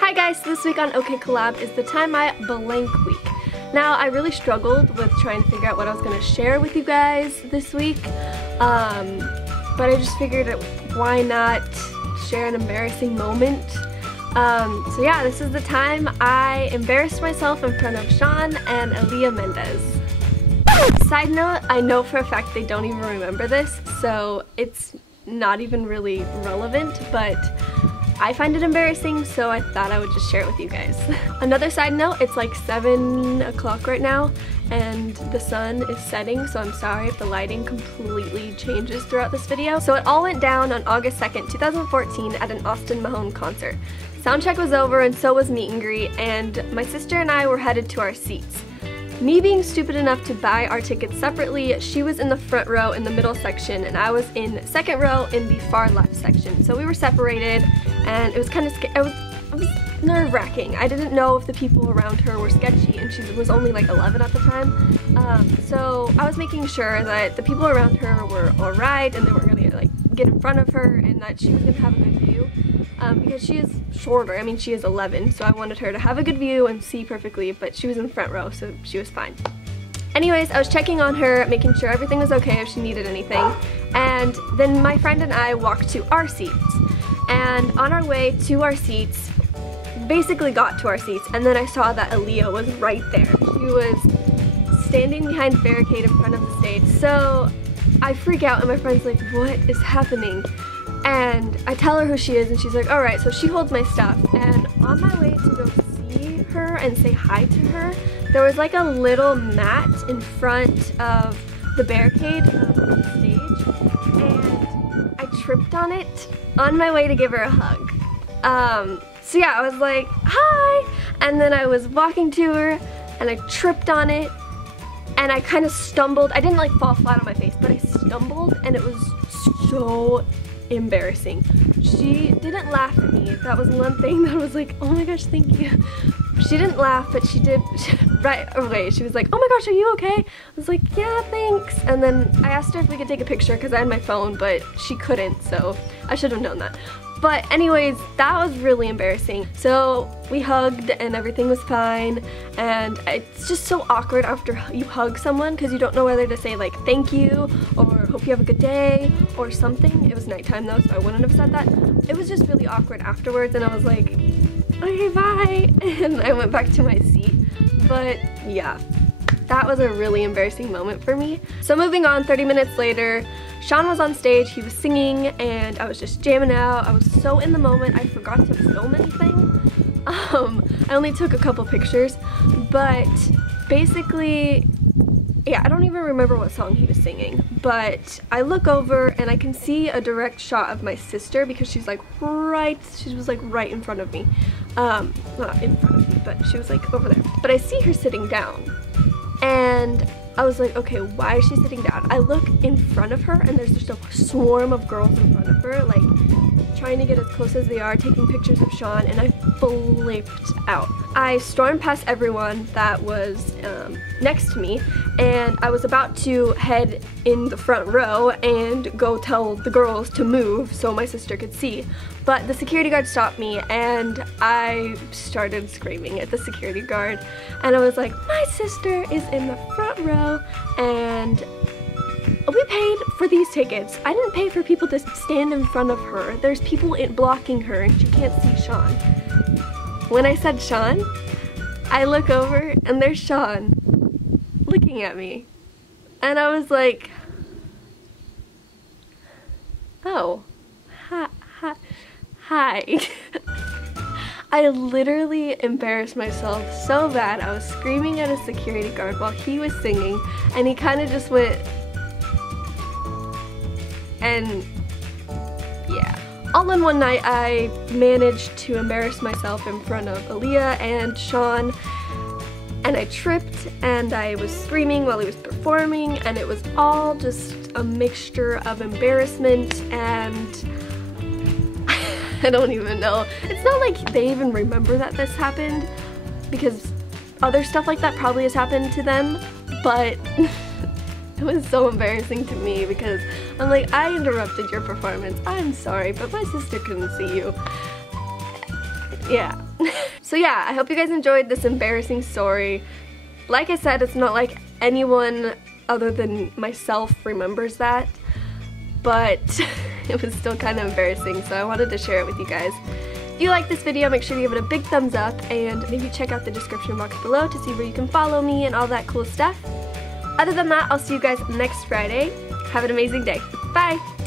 Hi guys, this week on OK Collab is the Time I Blank week. Now, I really struggled with trying to figure out what I was going to share with you guys this week, but I just figured why not share an embarrassing moment. So yeah, this is the time I embarrassed myself in front of Sean and Aaliyah Mendez. Side note, I know for a fact they don't even remember this, so it's not even really relevant, but I find it embarrassing, so I thought I would just share it with you guys. Another side note, it's like 7 o'clock right now, and the sun is setting, so I'm sorry if the lighting completely changes throughout this video. So it all went down on August 2nd, 2014 at an Austin Mahone concert. Soundcheck was over and so was meet and greet, and my sister and I were headed to our seats. Me being stupid enough to buy our tickets separately, she was in the front row in the middle section and I was in second row in the far left section. So we were separated and it was kind of scary. It was nerve-wracking. I didn't know if the people around her were sketchy, and she was only like 11 at the time. So I was making sure that the people around her were alright and they weren't gonna like get in front of her and that she was gonna have a good view. Because she is shorter, I mean she is 11, so I wanted her to have a good view and see perfectly, but she was in the front row, so she was fine. Anyways, I was checking on her, making sure everything was okay if she needed anything, and then my friend and I walked to our seats. And on our way to our seats, basically got to our seats, and then I saw that Aaliyah was right there. She was standing behind a barricade in front of the stage, so I freak out and my friend's like, what is happening? And I tell her who she is and she's like, alright, so she holds my stuff. And on my way to go see her and say hi to her, there was like a little mat in front of the barricade of the stage, and I tripped on it on my way to give her a hug. So yeah, I was like, hi! And then I was walking to her and I tripped on it and I kind of stumbled. I didn't like fall flat on my face, but I stumbled and it was so embarrassing. She didn't laugh at me. That was one thing that I was like, oh my gosh, thank you. She didn't laugh, but she did right away. She was like, oh my gosh, are you okay? I was like, yeah, thanks. And then I asked her if we could take a picture because I had my phone, but she couldn't, so I should have known that. But anyways, that was really embarrassing. So we hugged and everything was fine, and it's just so awkward after you hug someone because you don't know whether to say like thank you or hope you have a good day or something. It was nighttime though, so I wouldn't have said that. It was just really awkward afterwards, and I was like, okay, bye, and I went back to my seat. But yeah, that was a really embarrassing moment for me. So moving on, 30 minutes later, Sean was on stage, he was singing, and I was just jamming out. I was so in the moment, I forgot to film anything. I only took a couple pictures, but basically, yeah, I don't even remember what song he was singing, but I look over and I can see a direct shot of my sister because she's like she was like right in front of me. Not in front of me, but she was like over there. But I see her sitting down, and I was like, okay, why is she sitting down? I look in front of her and there's just a swarm of girls in front of her, like trying to get as close as they are, taking pictures of Sean, and I flipped out. I stormed past everyone that was next to me, and I was about to head in the front row and go tell the girls to move so my sister could see. But the security guard stopped me and I started screaming at the security guard, and I was like, my sister is in the front row and we paid for these tickets. I didn't pay for people to stand in front of her. There's people blocking her and she can't see Sean. When I said Sean, I look over and there's Sean looking at me. And I was like, oh, hi. I literally embarrassed myself so bad. I was screaming at a security guard while he was singing, and he kind of just went, and yeah. All in one night, I managed to embarrass myself in front of Aaliyah and Sean, and I tripped and I was screaming while he was performing, and it was all just a mixture of embarrassment and I don't even know. It's not like they even remember that this happened, because other stuff like that probably has happened to them, but it was so embarrassing to me because I'm like, I interrupted your performance. I'm sorry, but my sister couldn't see you. Yeah. So yeah, I hope you guys enjoyed this embarrassing story. Like I said, it's not like anyone other than myself remembers that, but it was still kind of embarrassing, so I wanted to share it with you guys. If you like this video, make sure to give it a big thumbs up and maybe check out the description box below to see where you can follow me and all that cool stuff. Other than that, I'll see you guys next Friday. Have an amazing day. Bye!